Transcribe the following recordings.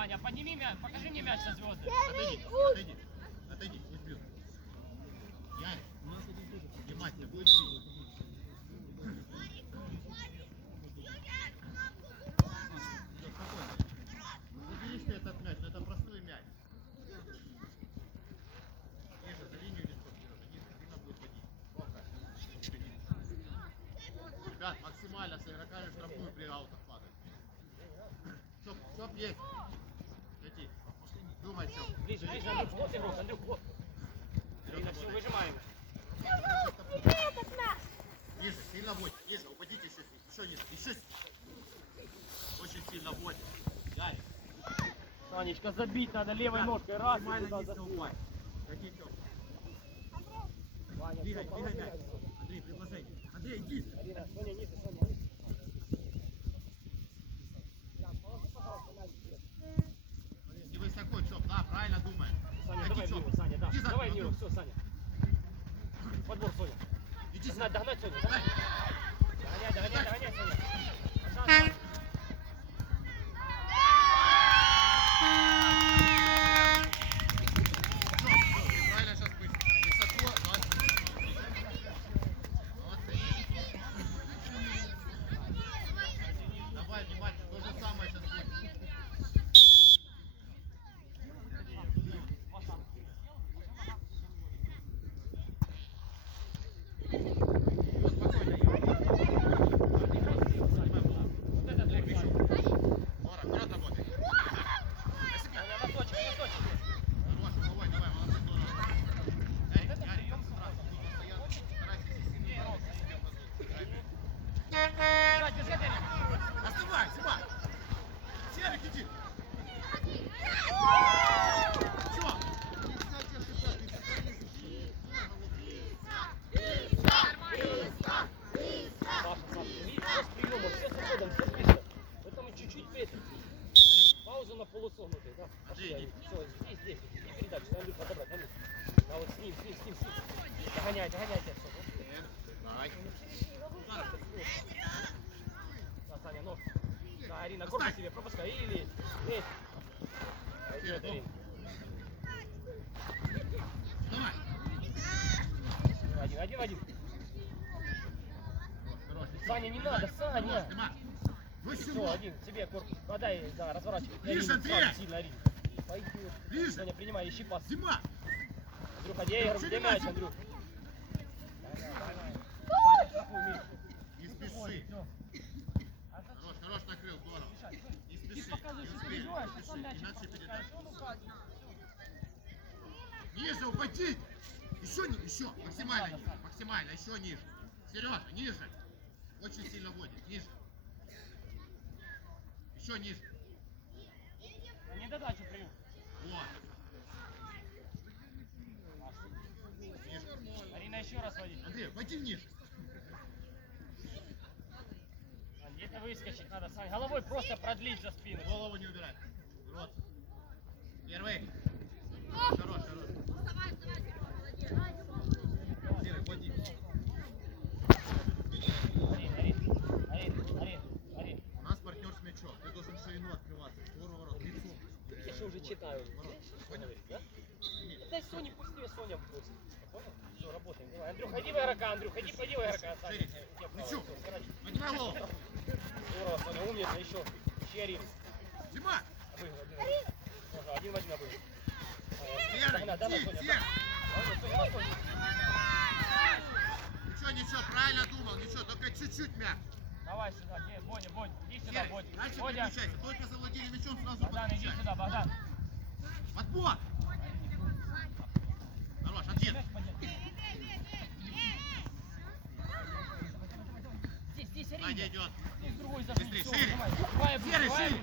Ваня, подними мяч, покажи мне мяч со звезды. Отойди, отойди, отойди, пусть бьют. Ярик, внимательно, будет бить. Всё, спокойно. Заберись ты этот мяч, но это простой мяч. Ниже, за линию легко вперед, ниже, сильно будет водить. Плохо. Ребят, максимально с игроками штрафную при аутах падать. Стоп, стоп, есть. Ближе, ближе, Андрюх, вот игрок, Андрюх, вот. Ирина, все, выжимаем. Ниже, сильно водь, ниже, упадите еще, еще ниже, еще Очень сильно водь. Ярик, Санечка, забить надо левой ножкой, раз, и туда упасть. Какие Двигай, двигай мяч. Андрей, предложение. Андрей, иди. Арина, Соня, ниже, Соня, высоко, Чоп, да, правильно думаешь. Саня, Какие давай Чоп? него, Саня, да. Иди за- Давай Андрюх, все, Саня. Подбор, Соня. Иди Догнать, догнать, Соня. Догоняй, догоняй, догоняй, Соня. Пожалуйста. Чоп, Чоп, ты правильно сейчас пусть. Высоко, да. Молодцы. Давай, внимательно, то же самое сейчас будет. Ну, спокойно, Юра. Вот это для Мячу. Саня. Лора, вперед работай. Саня, носочек, носочек. Хорош, давай, давай, молодцы, здорово. Ярик, Ярик, концентрация. Тут постоянно старайся сильнее. Держать, держать, Арина. Оставай, Зима! Серик, иди! Чё? Саша, Саша, видишь, сейчас приемы, все с уходом, все близко. Поэтому чуть-чуть это. Пауза на полусогнутый, да? Пошли, Андрей, Все, здесь, здесь. И передачу, Андрюх, подобрать, Андрюх. Да, вот с ним, с ним, с ним, с ним. Догоняй, догоняйте все. Давай. Да, Саня, ног. Да, Арина, корпус себе пропускай. Или, эй. Пойдет, Арина. Давай. Один, один, один. Саня, не надо, Саня. Все, один, тебе корпус. Подай, да, разворачивай. Андрей? сразу сильно, Арина. Видишь? Соня, принимай, ищи пас. Дима, Андрюха, где где мяч. Андрюх? Саня, штрафную, Миш. Не спеши. Хорош, хорош накрыл, здорово. Не спеши, не успей, не спеши, иначе пропускаешь. Ниже упади! Еще, еще, максимально ниже, максимально, еще ниже. Сережа, ниже. Очень сильно водит, ниже. Еще ниже. Не додачу прием. Вот. Арина, еще раз водить. Андрей, пойди ниже. Где-то выскочить надо, Сань. Головой просто продлить за спину. Голову не убирай. Рот. Первый. Хорош, хорош. Серый. Арин, Арин, Арин, Арин, Арин. У нас партнер с мячом. Ты должен ширину открываться. Створ ворот, лицом. Я же уже читаю. Ворот. Понял? Да? Дай Соне, пусть тебе Соня бросит. Понял? Все, работаем. Давай. Андрюх, иди в игрока, Андрюх, иди, пойди в игрока. Саня, Шире. у тебя право. Мячу. Всё, скороче. Поднимай голову. Здорово, Соня, умница, еще. Еще Арин. Дима. Обыгрывай. Ага, один в один Догнай, догнай, иди, Соню. Ничего, ничего, правильно думал. Ничего, только чуть-чуть мяч. Давай сюда, где? Бодя, Бодя, иди сюда, Бодя. раньше Бодя, переключайся. Только завладели мячом, сразу Богдан, иди подключай. сюда, Богдан. Подбор. Хорош, один. Надя идет. Другой зажми. Быстрее, шире. Серый, шире.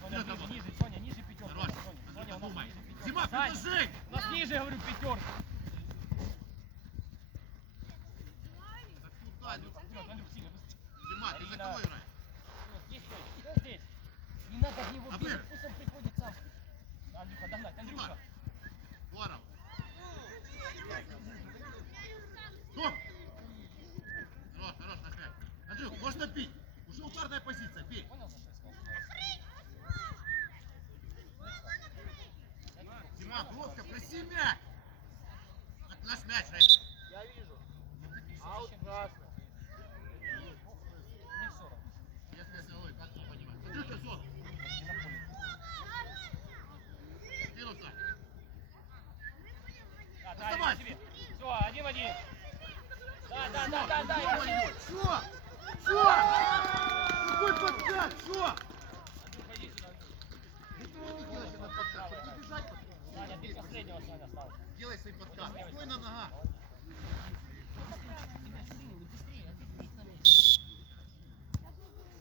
Соня, Вперед ниже, Соня, ниже пятерка. Соня, Соня, у нас ниже Саня, предложи. У нас ниже, говорю, пятерка. Так куда? ну? Вперед, Андрюх, сильно, быстрее. Дима, ты за Арина. кого играешь? Вот Здесь, стой, здесь. Не надо в него Обыгрывай. бить, пусть он приходит сам. Андрюха, догнать, Андрюха. Здорово. Стоп. Хорош, хорош, опять. Андрюх, можно бить. Уже ударная позиция, бей. Понял, за что я сказал? мяч, Рейс. Я вижу. Аут красный. Не все равно. Если силой, как ты понимаешь? Закрытый зон. Кинуться. Себе. Все, один в один. Да, да, да, да, да. Что? Что? Какой подкат? Что? Андрюха, иди сюда. Ты делаешь этот подкат? Подбежать потом. Саня, ты последнего, Саня, стал. Делай свой подкат. Стой на ногах.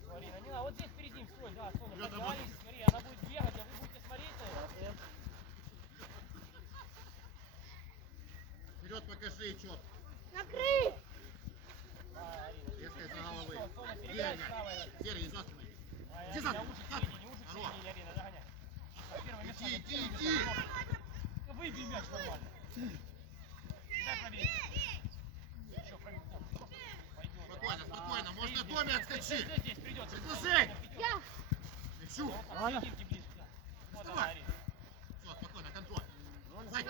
Смотри, не надо, вот здесь перед ним стой, да, Соня, Вперед, подгонись, работай. смотри, она будет бегать, а вы будете смотреть на это. Вперед покажи, чё. Накрыть! Да, Арина. Резкой за головы. Всё, Соня, Где передай мяч? правой. Серый, из спины. Ай, Иди Арина, за- уши в за- середине, уши в Здорово. середине, Арина, догоняй. А, первый мяч, Иди, Саня, иди, первый иди. мяч. Ну, Выбей мяч нормально. Дай пробей. Ещё пробей. Пойдёт. Спокойно, спокойно. А, Можно здесь, Томе здесь, отскочить. Здесь, здесь придёт. Предложи. Я! Мячу. Вот так, серединке ближе, да. Вот она, Доставай. Арина. Все, спокойно, контроль. Сзади.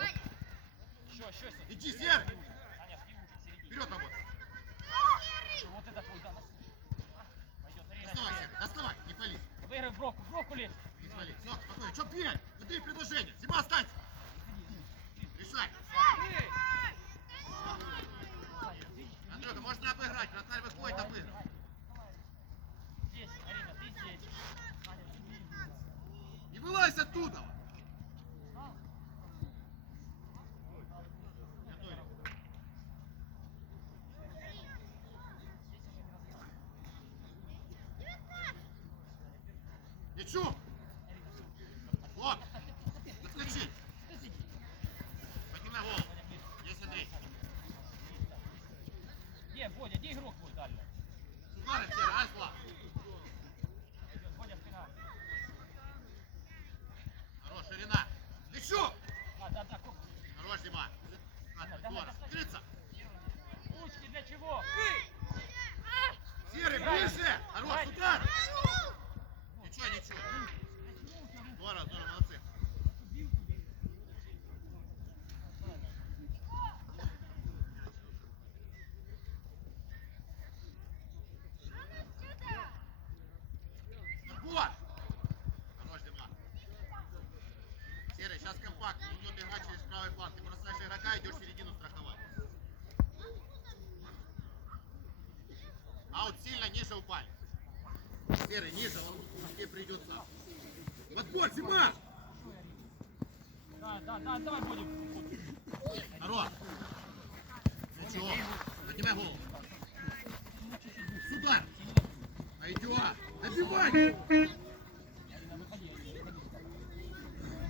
Ещё, ещё, Сань. Иди, Серый. Аня, в уши в середине. Вперед работай. Вот это твой, да. Доставай. Серый, доставай. Не пали. Выиграй в бровку, в бровку лезь. Не пали. Все, спокойно. Че пьянь? Смотри предложение. Зима, останься. Решай. Андрюха, можно обыграть. Вратарь выходит, обыгрывай. Здесь, Арина, ты здесь. Аня, ты здесь. Вылазь оттуда. Готовь. Мячу. Вот. Подскочи. Поднимай голову. Есть Андрей. Где, Бодя, где игрок твой дальний? Ударит Сера, Альфа. Пойдёт, Бодя, спина. Хорош, ширина. Мячу. А, да, да, корпус. Хорош, Дима. А, здорово. Скрыться. Ручки для чего? Серый, ближе. Хорош, удар. Ничего, ничего. Здорово, здорово, молодцы. Вот. Хорош, Дима. Серый, сейчас компакт. Идет игра через правый фланг. Ты бросаешь игрока, идешь в середину страховать. А вот сильно ниже упали. Серый, ниже, он тебе придет сам. Подбор, Дима! Да, да, да, давай будем. Здорово. Ничего. Поднимай голову. Сюда. Пойдет. Добивай. Арина, выходи.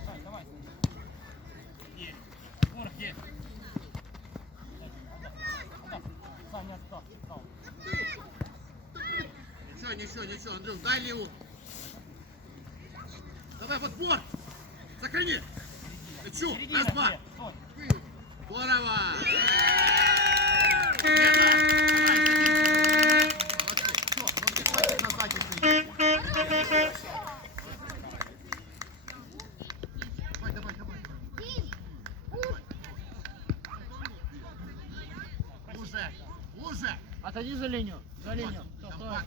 Давай, давай. Есть. Скоро, есть. Саня, отстав, отстав. Ничего, ничего. Андрюх, дай леву. Давай подбор. Ничего. Середина, Раз, два. Здорово. Уже, уже. Отойди за линию, за линию. Всё, стой. Компакт.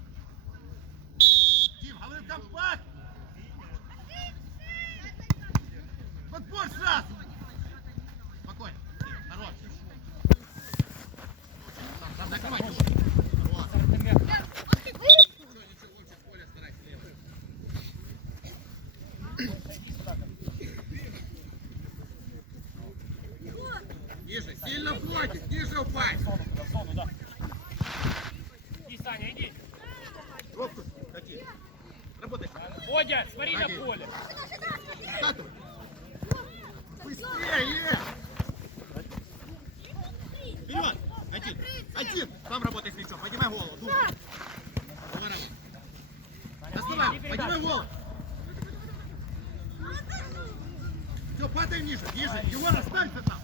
Дим, говорю, компакт. Подбор сразу. Спокойно. Хорош. Там накрывай. Хорош. Ничего, ничего, лучше в поле старайся. левый. Ниже, сильно входит, ниже упасть. Иди, Саня, иди. Пробку ходи. Работай. Бодя, смотри на Ходи. поле. Статуй. Быстрее! Вперед! Один! Один! Сам работай с мячом. Поднимай голову. Здорово. Доставай! Поднимай голову! Все, падай ниже, ниже. Его останься там.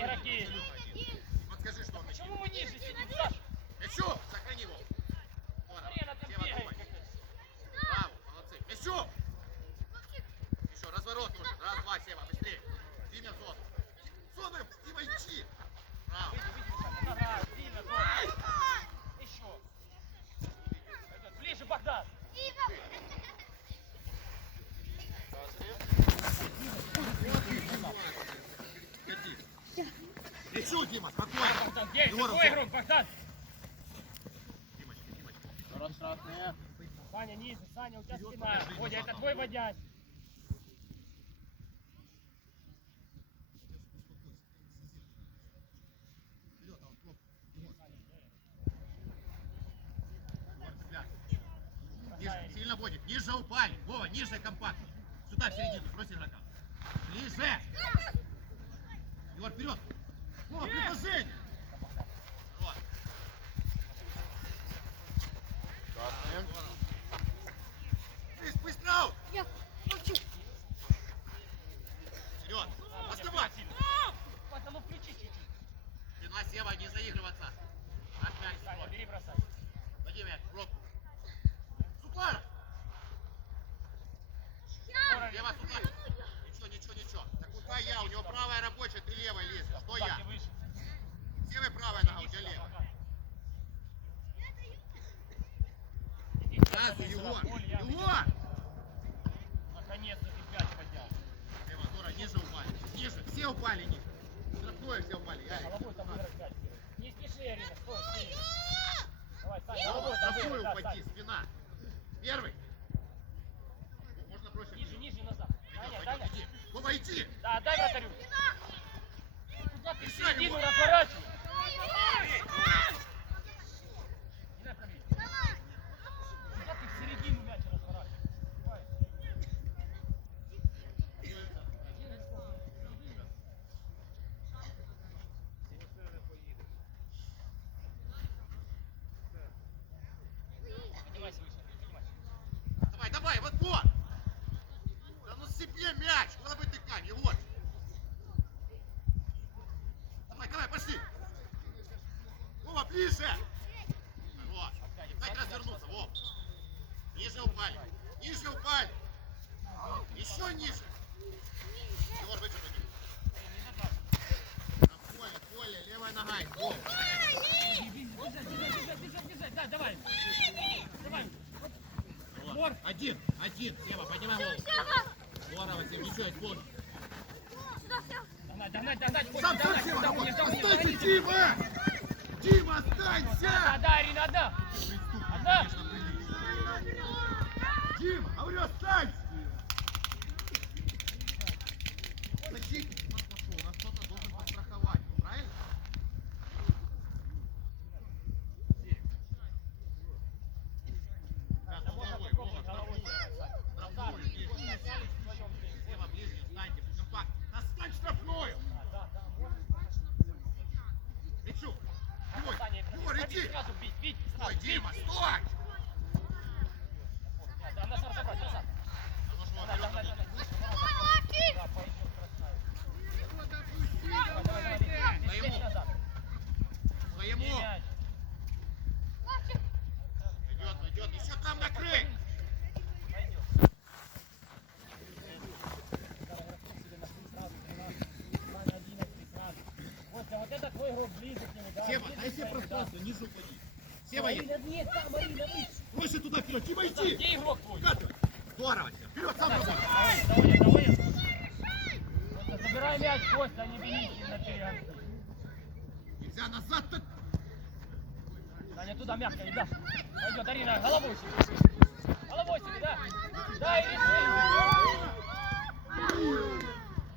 игроки. Вот скажи, что он Почему мы ниже сидим, Саш? Мясю, сохрани его. Вот, все отдумай. Браво, молодцы. Мясю! Еще разворот нужен. Раз, два, Сева, быстрее. Дима в зону. Зону, Дима, иди. Браво. Дима, зону. Еще. Ближе, Богдан. Дима. Дима, Дима. Дима спокойно. Богдан, где? Здорово, Какой здорово. игрок, Богдан? Димочка, Димочка. Ворот штрафные. Саня, ниже, Саня, у тебя Вперед, спина. покажи, Водя, это твой водясь. А. Ниже, сильно будет. Ниже упали. Вова, ниже компактно. Сюда, в середину, брось игрока. Ближе. Егор, вперед. Вова, предложение. Вот. Здесь, быстро аут. Вперед. Оставай. Богдан, ну включи чуть-чуть. Спина Сева, не заигрываться. Опять, Саня, Егор. бери, бросай. Вадим, я в пробку. Сукар! Скоро Сева, Сукар! Ничего, ничего, ничего. Так куда я? У него правая рабочая, ты левая лезешь. Что я? Богдан, ты выше. Сева правая нога, у тебя Иди сюда, левая. Богдан. Иди сюда, Сразу, Денис, Егор! Рафоль, я Егор! Наконец-то ты пять поднял. Сева, Дора, ниже упали. Ниже. Все упали ниже. Штрафное все упали. Ярик. Головой там выиграть пять. Не спеши, Арина, стой, стой. Давай, Саня, головой там Штрафную выиграть, да, упади, Сань. спина. Первый. Можно проще. Ниже, ниже, назад. Саня, Пойдем, Саня. пойдем, иди. Вова, иди! Да, дай вратарю. Куда ты в Еще середину его. разворачивай? Не надо пробить. Куда ты в середину мяч разворачиваешь? Давай. Поднимайся выше, поднимайся. Давай, давай, вот вот! Да ну себе мяч! Куда бы ты камень, Егор? Давай, давай, пошли! Ближе! Вот. Дай развернуться, Вов. Ниже упали. Ниже упали. Еще ниже. Егор, выше пойди. На поле, поле, левая нога. Вов. Бежать, бежать, бежать. Да, давай. Давай. Вот. Один, один. Сева, поднимай голову. Здорово, Сева, ничего, это вот. Догнать, догнать, догнать. Сам, сам, Сева, догнать, работай. догнать, Да, останься! да, Арина. Одна. Прилично. Дима, говорю, останься! Защитник у нас пошел, у нас кто-то должен подстраховать, его, правильно? Да, Да, можно головой, попробовать Вова, головой штрафную. сыграть. Назад. Штрафную, ближе. Остались вдвоем здесь. Сева, ближе, встаньте, компакт. Достань штрафную! Да, да, да. можно. Лечу! Да, Егор, Саня, Егор, пробей иди! сразу бить, бить, Стой, сразу, бить. Дима, стой! Да, да, назад забрать, назад. Оно шло Догнать, вперед, догнать, назад. догнать. Выше, назад. Да, пойдет, красавец. Давай, давай, давай, давай. Здесь Своему. назад. Мяч. Идет, идет, еще там накрыть! Пойдет. Вот, это твой игрок ближе к нему, да. Сева, дай себе пространство, ниже да. Сева, есть. Выше. Туда вперед, Там, иди! Где игрок твой? Вкатывай. Здорово, Сева. Вперед, сам работай. Давай, давай, давай. Вот, Забирай мяч, Костя, а не бегите на перегонки. Нельзя назад так. Туда мягко, да. Пойдет, Арина, головой себе. Головой себе, да. Да, и реши.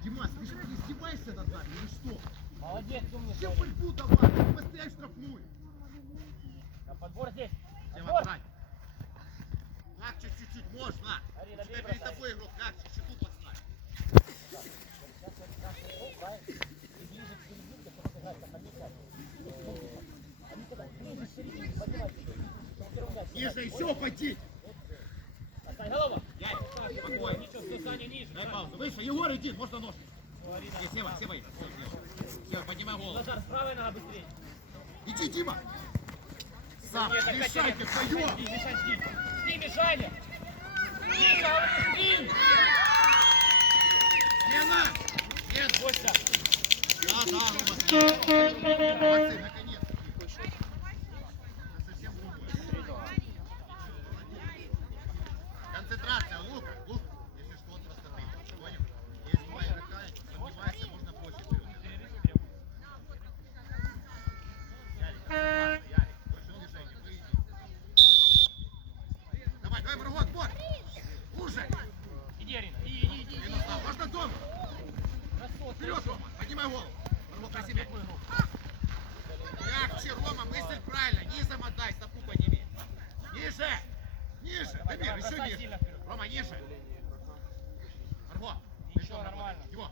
Димас, ты же не издеваешься над нами или что? Молодец, умница. Арина. пальбу давай? Постоянно штрафную. Да, Подбор здесь. Ниже, еще упади. Голова. Я, спокойно. Ничего, Саня ниже. Дай паузу. Выше, Егор, иди, можно нож. Э, Сева, Сева, Сева, поднимай голову. Назар, правая нога быстрее. Иди, Дима. Сам, мешайте, твое. Жди, жди, мешали. Миша, жди. Лена. Нет, Костя. Да, да, Молодцы, Вперед, Рома! Поднимай голову! Рывок на себя. Мягче, Рома, мысль правильно. Ниже мотай, стопу подними. Ниже! Ниже! Дамир, еще ниже. Рома, ниже. Рывок. Еще нормально. Его.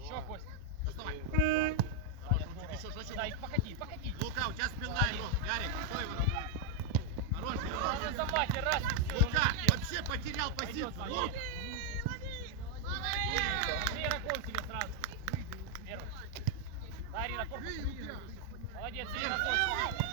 Еще, Костя. Доставай. Еще жестче. Да, покати, покати. Лука, у тебя спина, Ярик, стой его. Хороший, Рома. Лука, вообще потерял позицию. Лук. Три раком тебе сразу. Арина, корпус. Молодец, Ира, стой.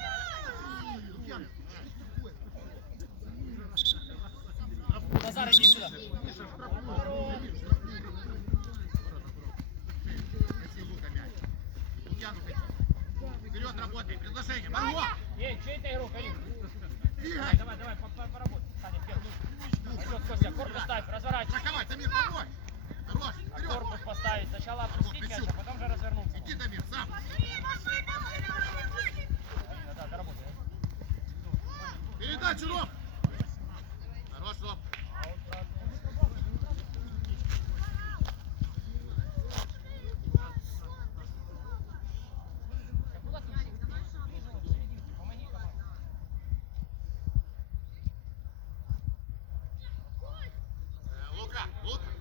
track.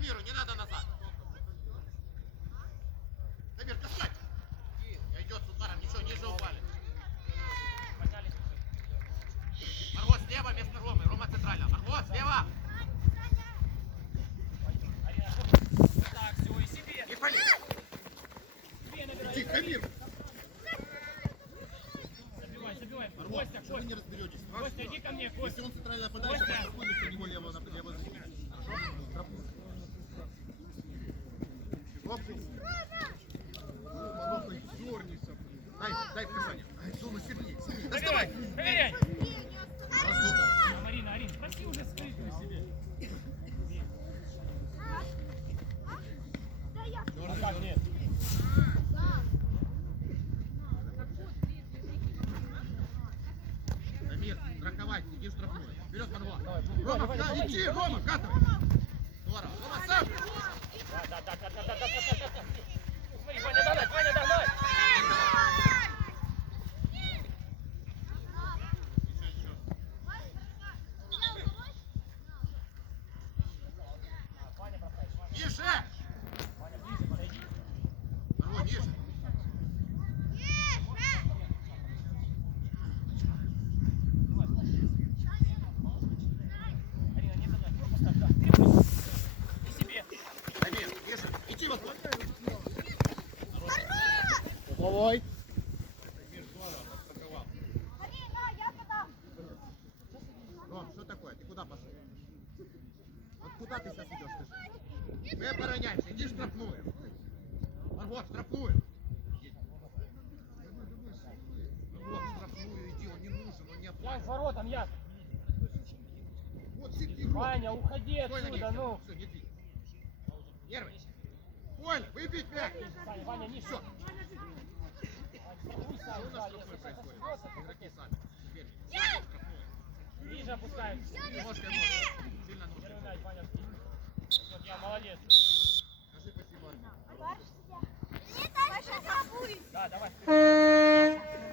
Дамиру, не надо назад. Дамир, касать. Идет с ударом, ничего, ниже упали. Марго слева вместо Ромы. Рома центрально. Марго слева. Так, все, и себе. Не пали. Иди, Дамир. Забивай, забивай. Марго, Костя, вы не Костя. разберетесь? Костя, иди ко мне, Если Костя. он центрально подальше, Костя. то вместо него лево, на- подстраховал. Ром, что такое? Ты куда пошел? Вот куда ты сейчас идешь, скажи? Ми обороняємося, іди штрафнуємо. Марго, штрафнуємо. Вот, штрафную, иди, он не нужен, он не опасен. К воротам, я. Вот сидит игрок. Ваня, уходи Стой отсюда, ну. Все, не бей. Первый. Коля, выбить мяч. Саня, Ваня, не все. Что у нас штрафной происходит? Игроки сами. Теперь. Ниже опускаем. Ножкой, ножкой. Сильно ножкой. Ваня, да, давай.